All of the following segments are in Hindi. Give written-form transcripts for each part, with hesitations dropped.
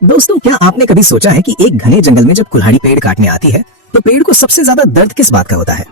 दोस्तों, क्या आपने कभी सोचा है कि एक घने जंगल में जब कुल्हाड़ी पेड़ काटने आती है तो पेड़ को सबसे ज्यादा दर्द किस बात का होता है?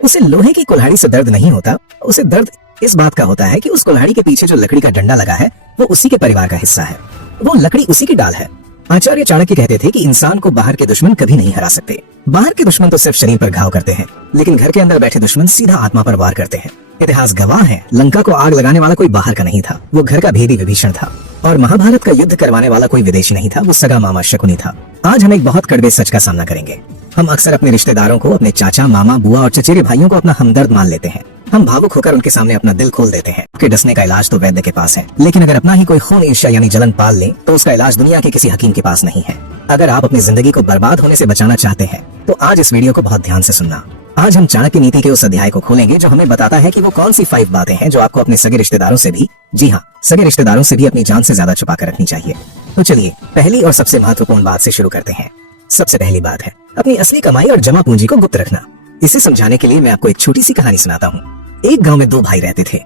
उसे लोहे की कुल्हाड़ी से दर्द नहीं होता, उसे दर्द इस बात का होता है कि उस कुल्हाड़ी के पीछे जो लकड़ी का डंडा लगा है वो उसी के परिवार का हिस्सा है, वो लकड़ी उसी की डाल है। आचार्य चाणक्य कहते थे कि इंसान को बाहर के दुश्मन कभी नहीं हरा सकते। बाहर के दुश्मन तो सिर्फ शरीर पर घाव करते हैं, लेकिन घर के अंदर बैठे दुश्मन सीधा आत्मा पर वार करते हैं। इतिहास गवाह है, लंका को आग लगाने वाला कोई बाहर का नहीं था, वो घर का भेदी विभीषण था। और महाभारत का युद्ध करवाने वाला कोई विदेशी नहीं था, वो सगा मामा शकुनी था। आज हम एक बहुत कड़वे सच का सामना करेंगे। हम अक्सर अपने रिश्तेदारों को, अपने चाचा, मामा, बुआ और चचेरे भाइयों को अपना हमदर्द मान लेते हैं। हम भावुक होकर उनके सामने अपना दिल खोल देते हैं। आपके डसने का इलाज तो वैद्य के पास है, लेकिन अगर अपना ही कोई खून ईर्ष्या यानी जलन पाल ले तो उसका इलाज दुनिया के किसी हकीम के पास नहीं है। अगर आप अपनी जिंदगी को बर्बाद होने से बचाना चाहते हैं तो आज इस वीडियो को बहुत ध्यान से सुनना। आज हम चाणक्य नीति के उस अध्याय को खोलेंगे जो हमें बताता है कि वो कौन सी 5 बातें हैं जो आपको अपने सगे रिश्तेदारों से भी, जी हाँ, सगे रिश्तेदारों से भी अपनी जान से ज्यादा छुपा कर रखनी चाहिए। तो चलिए पहली और सबसे महत्वपूर्ण बात से शुरू करते हैं। सबसे पहली बात है अपनी असली कमाई और जमा पूंजी को गुप्त रखना। इसे समझाने के लिए मैं आपको एक छोटी सी कहानी सुनाता हूँ। एक गांव में 2 भाई रहते थे।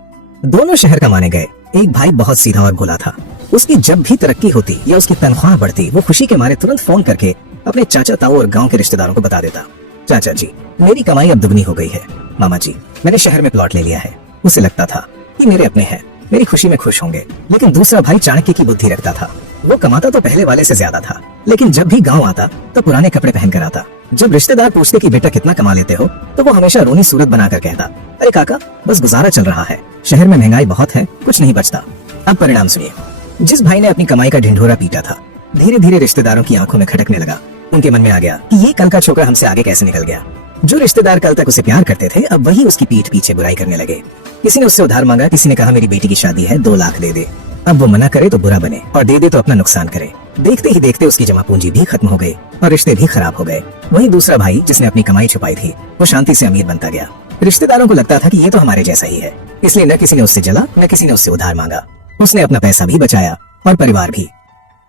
दोनों शहर कमाने गए। एक भाई बहुत सीधा और भोला था। उसकी जब भी तरक्की होती या उसकी तनख्वाह बढ़ती, वो खुशी के मारे तुरंत फोन करके अपने चाचा, ताऊ और गांव के रिश्तेदारों को बता देता। चाचा जी, मेरी कमाई अब दुगनी हो गई है। मामा जी, मैंने शहर में प्लॉट ले लिया है। उसे लगता था कि मेरे अपने हैं, मेरी खुशी में खुश होंगे। लेकिन दूसरा भाई चाणक्य की बुद्धि रखता था। वो कमाता तो पहले वाले से ज्यादा था, लेकिन जब भी गांव आता तो पुराने कपड़े पहनकर आता। जब रिश्तेदार पूछते कि बेटा कितना कमा लेते हो, तो वो हमेशा रोनी सूरत बनाकर कहता, अरे काका, बस गुजारा चल रहा है, शहर में महंगाई बहुत है, कुछ नहीं बचता। अब परिणाम सुनिए। जिस भाई ने अपनी कमाई का ढिंढोरा पीटा था, धीरे धीरे रिश्तेदारों की आंखों में खटकने लगा। उनके मन में आ गया कि ये कल का छोकरा हमसे आगे कैसे निकल गया। जो रिश्तेदार कल तक उसे प्यार करते थे, अब वही उसकी पीठ पीछे बुराई करने लगे। किसी ने उससे उधार मांगा, किसी ने कहा मेरी बेटी की शादी है, 2 लाख दे दे। अब वो मना करे तो बुरा बने और दे दे तो अपना नुकसान करे। देखते ही देखते उसकी जमा पूंजी भी खत्म हो गई और रिश्ते भी खराब हो गए। वहीं दूसरा भाई जिसने अपनी कमाई छुपाई थी, वो शांति से अमीर बनता गया। रिश्तेदारों को लगता था कि ये तो हमारे जैसा ही है, इसलिए न किसी ने उससे जला, न किसी ने उससे उधार मांगा। उसने अपना पैसा भी बचाया और परिवार भी।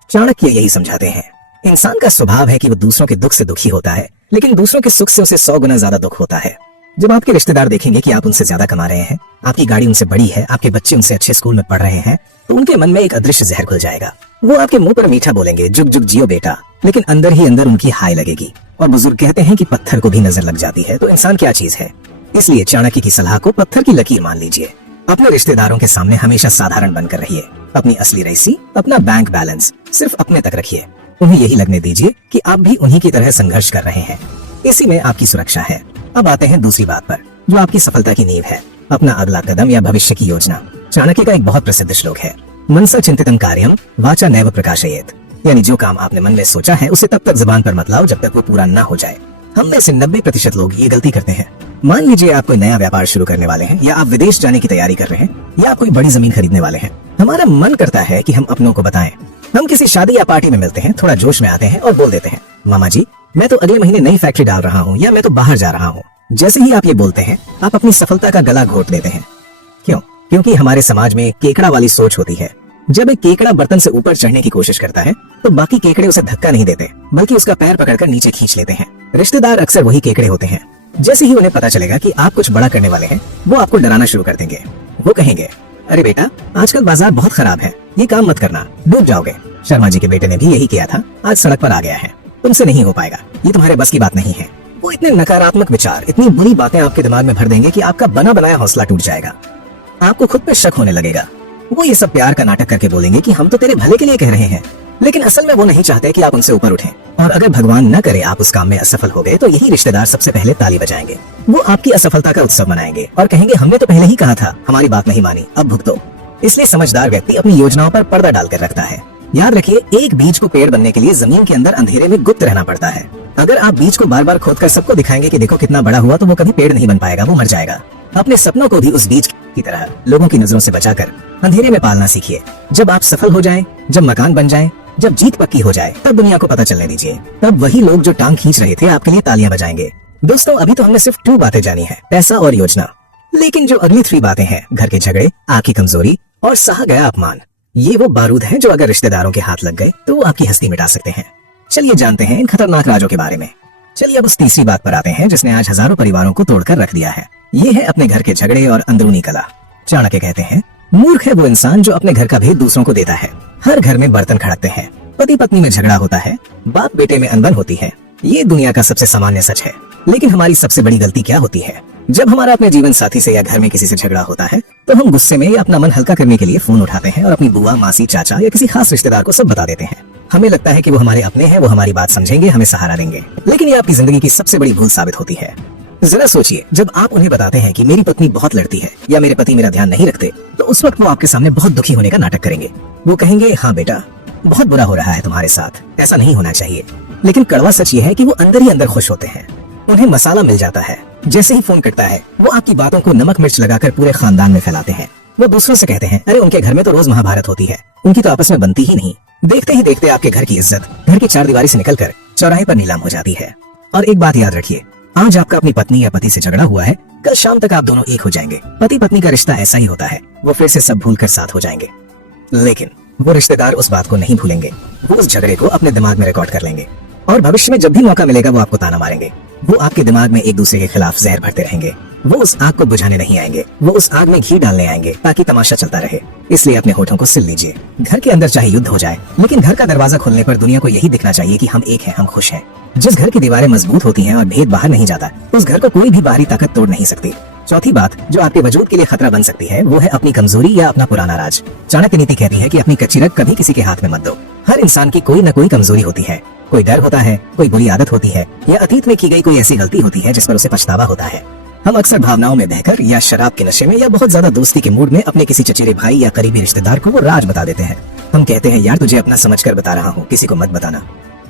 चाणक्य यही समझाते हैं, इंसान का स्वभाव है कि वो दूसरों के दुख से दुखी होता है, लेकिन दूसरों के सुख से उसे 100 गुना ज्यादा दुख होता है। जब आपके रिश्तेदार देखेंगे कि आप उनसे ज्यादा कमा रहे हैं, आपकी गाड़ी उनसे बड़ी है, आपके बच्चे उनसे अच्छे स्कूल में पढ़ रहे हैं, तो उनके मन में एक अदृश्य जहर घुल जाएगा। वो आपके मुंह पर मीठा बोलेंगे, जुग जुग जियो बेटा, लेकिन अंदर ही अंदर उनकी हाय लगेगी। और बुजुर्ग कहते हैं कि पत्थर को भी नजर लग जाती है, तो इंसान क्या चीज है। इसलिए चाणक्य की सलाह को पत्थर की लकीर मान लीजिए। अपने रिश्तेदारों के सामने हमेशा साधारण बनकर रहिए। अपनी असली रईसी, अपना बैंक बैलेंस सिर्फ अपने तक रखिए। उन्हें यही लगने दीजिए कि आप भी उन्हीं की तरह संघर्ष कर रहे हैं। इसी में आपकी सुरक्षा है। अब आते हैं दूसरी बात पर, जो आपकी सफलता की नींव है, अपना अगला कदम या भविष्य की योजना। चाणक्य का एक बहुत प्रसिद्ध श्लोक है, मनसा चिंतितं कार्यम वाचा नैव प्रकाशयेत्। यानी जो काम आपने मन में सोचा है उसे तब तक जुबान पर मत लाओ जब तक वो पूरा न हो जाए। हम में से 90% लोग ये गलती करते हैं। मान लीजिए आप कोई नया व्यापार शुरू करने वाले हैं, या आप विदेश जाने की तैयारी कर रहे हैं, या आप कोई बड़ी जमीन खरीदने वाले हैं। हमारा मन करता है कि हम अपनों को बताएं। हम किसी शादी या पार्टी में मिलते हैं, थोड़ा जोश में आते हैं और बोल देते हैं, मामा जी, मैं तो अगले महीने नई फैक्ट्री डाल रहा हूँ, या मैं तो बाहर जा रहा हूँ। जैसे ही आप ये बोलते हैं, आप अपनी सफलता का गला घोट लेते हैं। क्यों? क्योंकि हमारे समाज में केकड़ा वाली सोच होती है। जब एक केकड़ा बर्तन से ऊपर चढ़ने की कोशिश करता है, तो बाकी केकड़े उसे धक्का नहीं देते, बल्कि उसका पैर पकड़कर नीचे खींच लेते हैं। रिश्तेदार अक्सर वही केकड़े होते हैं। जैसे ही उन्हें पता चलेगा कि आप कुछ बड़ा करने वाले हैं, वो आपको डराना शुरू कर देंगे। वो कहेंगे, अरे बेटा, आजकल बाजार बहुत खराब है, ये काम मत करना, डूब जाओगे। शर्मा जी के बेटे ने भी यही किया था, आज सड़क पर आ गया है, तुमसे नहीं हो पाएगा, ये तुम्हारे बस की बात नहीं है। वो इतने नकारात्मक विचार, इतनी बुरी बातें आपके दिमाग में भर देंगे कि आपका बना बनाया हौसला टूट जाएगा। आपको खुद पे शक होने लगेगा। वो ये सब प्यार का नाटक करके बोलेंगे कि हम तो तेरे भले के लिए कह रहे हैं, लेकिन असल में वो नहीं चाहते कि आप उनसे ऊपर उठें। और अगर भगवान न करे आप उस काम में असफल हो गए, तो यही रिश्तेदार सबसे पहले ताली बजाएंगे। वो आपकी असफलता का उत्सव मनाएंगे और कहेंगे, हमने तो पहले ही कहा था, हमारी बात नहीं मानी, अब भुगतो। इसलिए समझदार व्यक्ति अपनी योजनाओं पर पर्दा डालकर रखता है। याद रखिए, एक बीज को पेड़ बनने के लिए जमीन के अंदर अंधेरे में गुप्त रहना पड़ता है। अगर आप बीज को बार बार खोदकर सबको दिखाएंगे कि देखो कितना बड़ा हुआ, तो वो कभी पेड़ नहीं बन पाएगा, वो मर जाएगा। अपने सपनों को भी उस बीज की तरह लोगों की नजरों से बचाकर अंधेरे में पालना सीखिए। जब आप सफल हो जाएं, जब मकान बन जाएं, जब जीत पक्की हो जाए, तब दुनिया को पता चलने दीजिए। तब वही लोग जो टांग खींच रहे थे, आपके लिए तालियां बजाएंगे। दोस्तों, अभी तो हमने सिर्फ 2 बातें जानी है, पैसा और योजना। लेकिन जो अगली 3 बातें हैं, घर के झगड़े, आँख की कमजोरी और सहा गया अपमान, ये वो बारूद हैं जो अगर रिश्तेदारों के हाथ लग गए तो वो आपकी हस्ती मिटा सकते हैं। चलिए जानते हैं इन खतरनाक राजों के बारे में। चलिए अब उस तीसरी बात पर आते हैं जिसने आज हजारों परिवारों को तोड़कर रख दिया है। ये है अपने घर के झगड़े और अंदरूनी कला। चाणक्य कहते हैं, मूर्ख है वो इंसान जो अपने घर का भेद दूसरों को देता है। हर घर में बर्तन खड़कते हैं, पति पत्नी में झगड़ा होता है, बाप बेटे में अनबन होती है। ये दुनिया का सबसे सामान्य सच है। लेकिन हमारी सबसे बड़ी गलती क्या होती है? जब हमारा अपने जीवन साथी से या घर में किसी से झगड़ा होता है तो हम गुस्से में या अपना मन हल्का करने के लिए फोन उठाते हैं और अपनी बुआ, मासी, चाचा या किसी खास रिश्तेदार को सब बता देते हैं। हमें लगता है कि वो हमारे अपने हैं, वो हमारी बात समझेंगे, हमें सहारा देंगे। लेकिन ये आपकी जिंदगी की सबसे बड़ी भूल साबित होती है। जरा सोचिए, जब आप उन्हें बताते हैं कि मेरी पत्नी बहुत लड़ती है या मेरे पति मेरा ध्यान नहीं रखते, तो उस वक्त वो आपके सामने बहुत दुखी होने का नाटक करेंगे। वो कहेंगे, हाँ बेटा, बहुत बुरा हो रहा है तुम्हारे साथ, ऐसा नहीं होना चाहिए। लेकिन कड़वा सच ये है कि वो अंदर ही अंदर खुश होते हैं। उन्हें मसाला मिल जाता है। जैसे ही फोन कटता है वो आपकी बातों को नमक मिर्च लगाकर पूरे खानदान में फैलाते हैं। वो दूसरों से कहते हैं, अरे उनके घर में तो रोज महाभारत होती है, उनकी तो आपस में बनती ही नहीं। देखते ही देखते आपके घर की इज्जत घर की चारदीवारी से निकलकर चौराहे पर नीलाम हो जाती है। और एक बात याद रखिए, आज आपका अपनी पत्नी या पति से झगड़ा हुआ है, कल शाम तक आप दोनों एक हो जाएंगे। पति पत्नी का रिश्ता ऐसा ही होता है, वो फिर से सब भूल कर साथ हो जाएंगे। लेकिन वो रिश्तेदार उस बात को नहीं भूलेंगे। वो उस झगड़े को अपने दिमाग में रिकॉर्ड कर लेंगे और भविष्य में जब भी मौका मिलेगा वो आपको ताना मारेंगे। वो आपके दिमाग में एक दूसरे के खिलाफ जहर भरते रहेंगे। वो उस आग को बुझाने नहीं आएंगे, वो उस आग में घी डालने आएंगे ताकि तमाशा चलता रहे। इसलिए अपने होठों को सिल लीजिए। घर के अंदर चाहे युद्ध हो जाए, लेकिन घर का दरवाजा खोलने पर दुनिया को यही दिखना चाहिए कि हम एक हैं, हम खुश हैं। जिस घर की दीवारें मजबूत होती हैं और भेद बाहर नहीं जाता, उस घर को कोई भी बाहरी ताकत तोड़ नहीं सकती। चौथी बात जो आपके वजूद के लिए खतरा बन सकती है वो है अपनी कमजोरी या अपना पुराना राज। चाणक्य नीति कहती है कि अपनी कच्ची रग कभी किसी के हाथ में मत दो। हर इंसान की कोई न कोई कमजोरी होती है। कोई डर होता है, कोई बुरी आदत होती है, या अतीत में की गई कोई ऐसी गलती होती है जिस पर उसे पछतावा होता है। हम अक्सर भावनाओं में बहकर या शराब के नशे में या बहुत ज्यादा दोस्ती के मूड में अपने किसी चचेरे भाई या करीबी रिश्तेदार को वो राज बता देते हैं। हम कहते हैं, यार तुझे अपना समझकर बता रहा हूँ, किसी को मत बताना।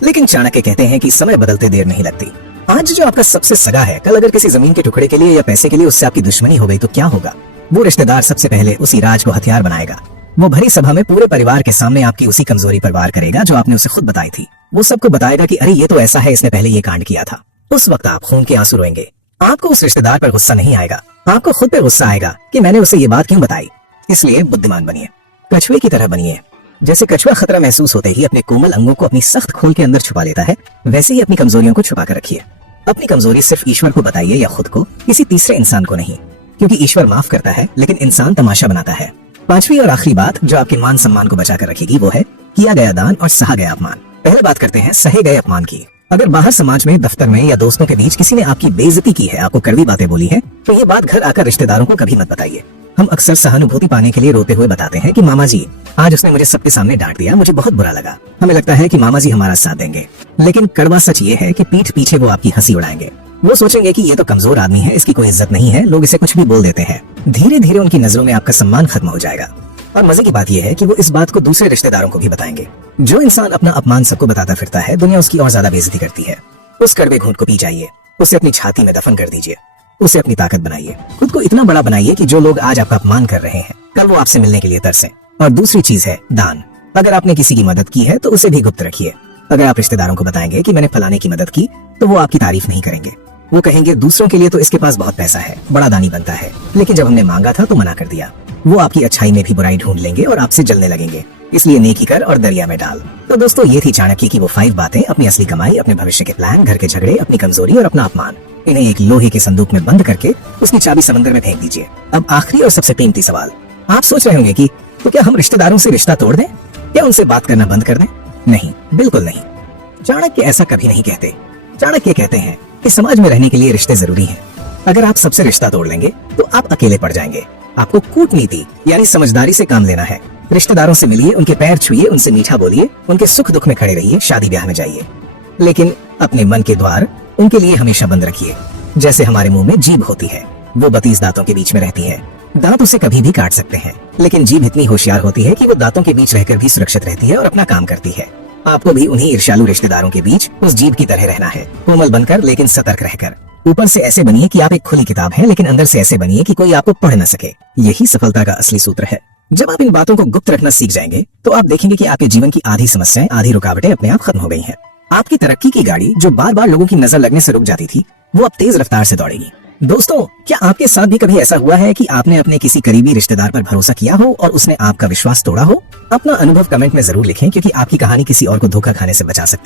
लेकिन चाणक्य कहते हैं कि समय बदलते देर नहीं लगती। आज जो आपका सबसे सगा है, कल अगर किसी जमीन के टुकड़े के लिए या पैसे के लिए उससे आपकी दुश्मनी हो गई तो क्या होगा? वो रिश्तेदार सबसे पहले उसी राज को हथियार बनाएगा। वो भरी सभा में पूरे परिवार के सामने आपकी उसी कमजोरी पर वार करेगा जो आपने उसे खुद बताई थी। वो सबको बताएगा कि अरे ये तो ऐसा है, इसने पहले ये कांड किया था। उस वक्त आप खून के आंसू रोएंगे। आपको उस रिश्तेदार पर गुस्सा नहीं आएगा, आपको खुद पर गुस्सा आएगा कि मैंने उसे ये बात क्यों बताई। इसलिए बुद्धिमान बनिए, कछुए की तरह बनिए। जैसे कछुआ खतरा महसूस होते ही अपने कोमल अंगों को अपनी सख्त खोल के अंदर छुपा लेता है, वैसे ही अपनी कमजोरियों को छुपा कर रखिए। अपनी कमजोरी सिर्फ ईश्वर को बताइए या खुद को, किसी तीसरे इंसान को नहीं, क्योंकि ईश्वर माफ करता है लेकिन इंसान तमाशा बनाता है। पांचवी और आखिरी बात जो आपके मान सम्मान को बचा कर रखेगी वो है किया गया दान और सहा गया अपमान। पहले बात करते हैं सहे गए अपमान की। अगर बाहर समाज में, दफ्तर में या दोस्तों के बीच किसी ने आपकी बेइज्जती की है, आपको कड़वी बातें बोली है, तो ये बात घर आकर रिश्तेदारों को कभी मत बताइए। हम अक्सर सहानुभूति पाने के लिए रोते हुए बताते हैं कि मामा जी आज उसने मुझे सबके सामने डांट दिया, मुझे बहुत बुरा लगा। हमें लगता है कि मामा जी हमारा साथ देंगे, लेकिन कड़वा सच ये है कि पीठ पीछे वो आपकी हंसी उड़ाएंगे। वो सोचेंगे कि ये तो कमजोर आदमी है, इसकी कोई इज्जत नहीं है, लोग इसे कुछ भी बोल देते हैं। धीरे धीरे उनकी नजरों में आपका सम्मान खत्म हो जाएगा। और मजे की बात यह है कि वो इस बात को दूसरे रिश्तेदारों को भी बताएंगे। जो इंसान अपना अपमान सबको बताता फिरता है, दुनिया उसकी और ज्यादा बेइज्जती करती है। उस कड़वे घूंट को पी जाइए, उसे अपनी छाती में दफन कर दीजिए, उसे अपनी ताकत बनाइए। खुद को इतना बड़ा बनाइए कि जो लोग आज आपका अपमान कर रहे हैं, कल वो आपसे मिलने के लिए तरसें। और दूसरी चीज है दान। अगर आपने किसी की मदद की है तो उसे भी गुप्त रखिए। अगर आप रिश्तेदारों को बताएंगे कि मैंने फलाने की मदद की, तो वो आपकी तारीफ नहीं करेंगे। वो कहेंगे दूसरों के लिए तो इसके पास बहुत पैसा है, बड़ा दानी बनता है, लेकिन जब हमने मांगा था तो मना कर दिया। वो आपकी अच्छाई में भी बुराई ढूंढ लेंगे और आपसे जलने लगेंगे। इसलिए नेकी कर और दरिया में डाल। तो दोस्तों ये थी चाणक्य की वो 5 बातें। अपनी असली कमाई, अपने भविष्य के प्लान, घर के झगड़े, अपनी कमजोरी और अपना अपमान, इन्हें एक लोहे के संदूक में बंद करके उसकी चाबी समंदर में फेंक दीजिए। अब आखिरी और सबसे कीमती सवाल, आप सोच रहे होंगे कि तो क्या हम रिश्तेदारों से रिश्ता तोड़ दें या उनसे बात करना बंद कर दें? नहीं, बिल्कुल नहीं। चाणक्य ऐसा कभी नहीं कहते। चाणक्य कहते हैं कि समाज में रहने के लिए रिश्ते जरूरी हैं। अगर आप सबसे रिश्ता तोड़ लेंगे तो आप अकेले पड़ जाएंगे। आपको कूटनीति यानी समझदारी से काम लेना है। रिश्तेदारों से मिलिए, उनके पैर छुइए, उनसे मीठा बोलिए, उनके सुख दुख में खड़े रहिए, शादी ब्याह में जाइए, लेकिन अपने मन के द्वार उनके लिए हमेशा बंद रखिए। जैसे हमारे मुंह में जीभ होती है, वो 32 दांतों के बीच में रहती है। दांत उसे कभी भी काट सकते हैं, लेकिन जीभ इतनी होशियार होती है कि वो दांतों के बीच रहकर भी सुरक्षित रहती है और अपना काम करती है। आपको भी उन्हीं ईर्ष्यालु रिश्तेदारों के बीच उस जीभ की तरह रहना है, कोमल बनकर लेकिन सतर्क रहकर। ऊपर से ऐसे बनिए कि आप एक खुली किताब हैं, लेकिन अंदर से ऐसे बनिए कि कोई आपको पढ़ न सके। यही सफलता का असली सूत्र है। जब आप इन बातों को गुप्त रखना सीख जाएंगे तो आप देखेंगे कि आपके जीवन की आधी समस्याएं, आधी रुकावटें अपने आप खत्म हो गई हैं। आपकी तरक्की की गाड़ी जो बार बार लोगों की नजर लगने से रुक जाती थी, वो अब तेज रफ्तार से दौड़ेगी। दोस्तों, क्या आपके साथ भी कभी ऐसा हुआ है कि आपने अपने किसी करीबी रिश्तेदार पर भरोसा किया हो और उसने आपका विश्वास तोड़ा हो? अपना अनुभव कमेंट में जरूर लिखें, क्योंकि आपकी कहानी किसी और को धोखा खाने से बचा सकती है।